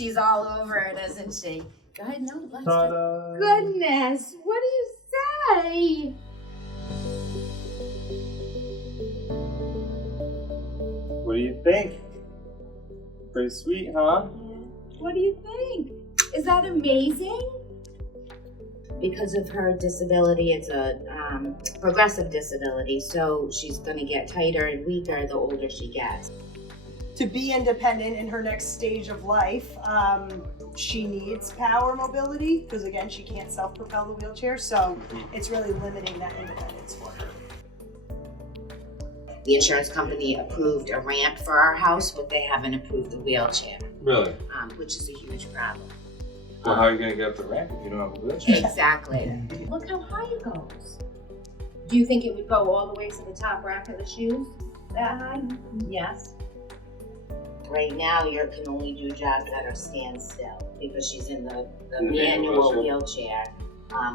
She's all over it, isn't she? Go ahead, no, let's Ta-da. Goodness, what do you say? What do you think? Pretty sweet, huh? What do you think? Is that amazing? Because of her disability, it's a progressive disability, so she's gonna get tighter and weaker the older she gets. To be independent in her next stage of life, she needs power mobility, because again, she can't self-propel the wheelchair, so it's really limiting that independence for her. The insurance company approved a ramp for our house, but they haven't approved the wheelchair, Really? which is a huge problem. Well, how are you gonna get up the ramp if you don't have a wheelchair? Exactly. Look how high it goes. Do you think it would go all the way to the top rack of the shoes? That high? Yes. Right now, you can only do jobs that are standstill because she's in the manual wheelchair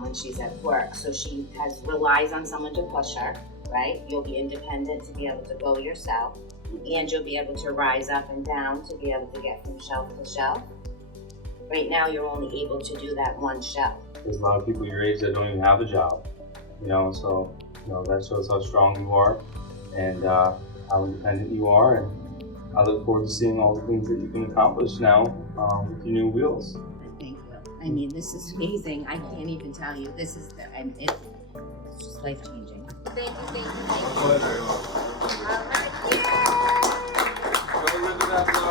when she's at work. So she relies on someone to push her, right? You'll be independent to be able to go yourself, and you'll be able to rise up and down to be able to get from shelf to shelf. Right now, you're only able to do that one shelf. There's a lot of people your age that don't even have a job, so that shows how strong you are and how independent you are, and I look forward to seeing all the things that you can accomplish now with your new wheels. Thank you. I mean, this is amazing. I can't even tell you. This is it's just life changing. Thank you. Pleasure. All right, yeah! Go live it up.